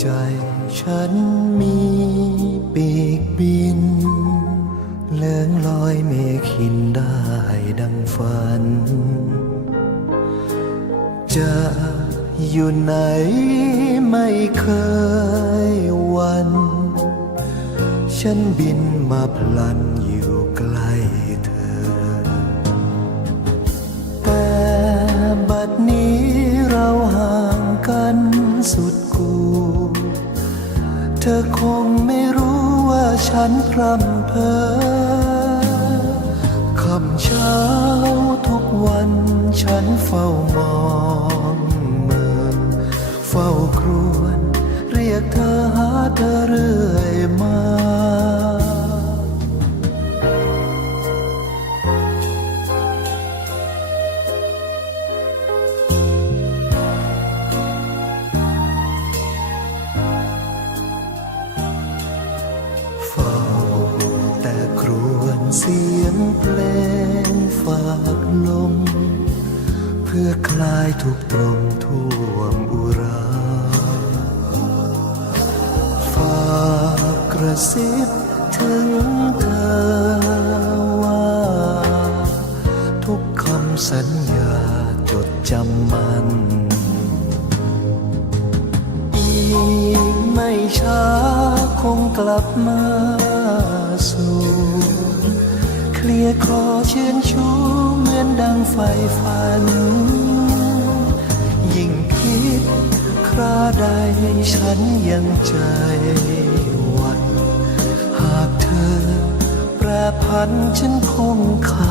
ใจฉันมีปีกบิน เลื่องลอยเมฆหินได้ดังฝัน จะอยู่ไหนไม่เคยวัน ฉันบินมาพลัน คงไม่รู้ว่าฉันพร่ำเพ้อคำเช้าทุกวันฉันเฝ้ามองเมือเฝ้าครวญเรียกเธอหาเธอเรื่อยมา เสียงเพลงฝากลม เพื่อคลายทุกตรมท่วมอุราฝากกระซิบถึงเธอว่า ทุกคำสัญญาจดจำมันอีกไม่ช้าคงกลับมา ลียร์คอเชื่นชูเหมือนดังไฟฝัน ยิ่งคิดคราใดฉันยังใจหวันหากเธอแปรพันฉันคงขาด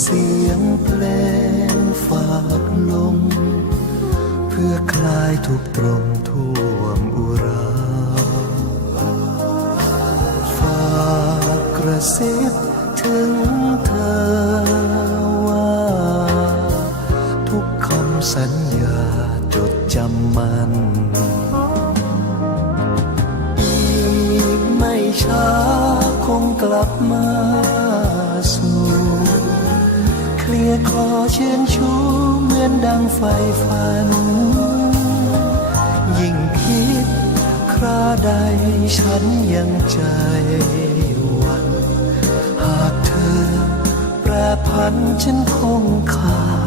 เสียงเพลงฝากลม เพื่อคลายทุกตรมท่วมอุราฝากกระซิบถึงเธอว่า ทุกคำสัญญาจดจำมันอีกไม่ช้าคงกลับมา เคลียร์คอเชื่นชูเหมือนดังไฟฝัน ยิ่งคิดคราใดฉันยังใจหวัน หากเธอแปรพันฉันคงขาด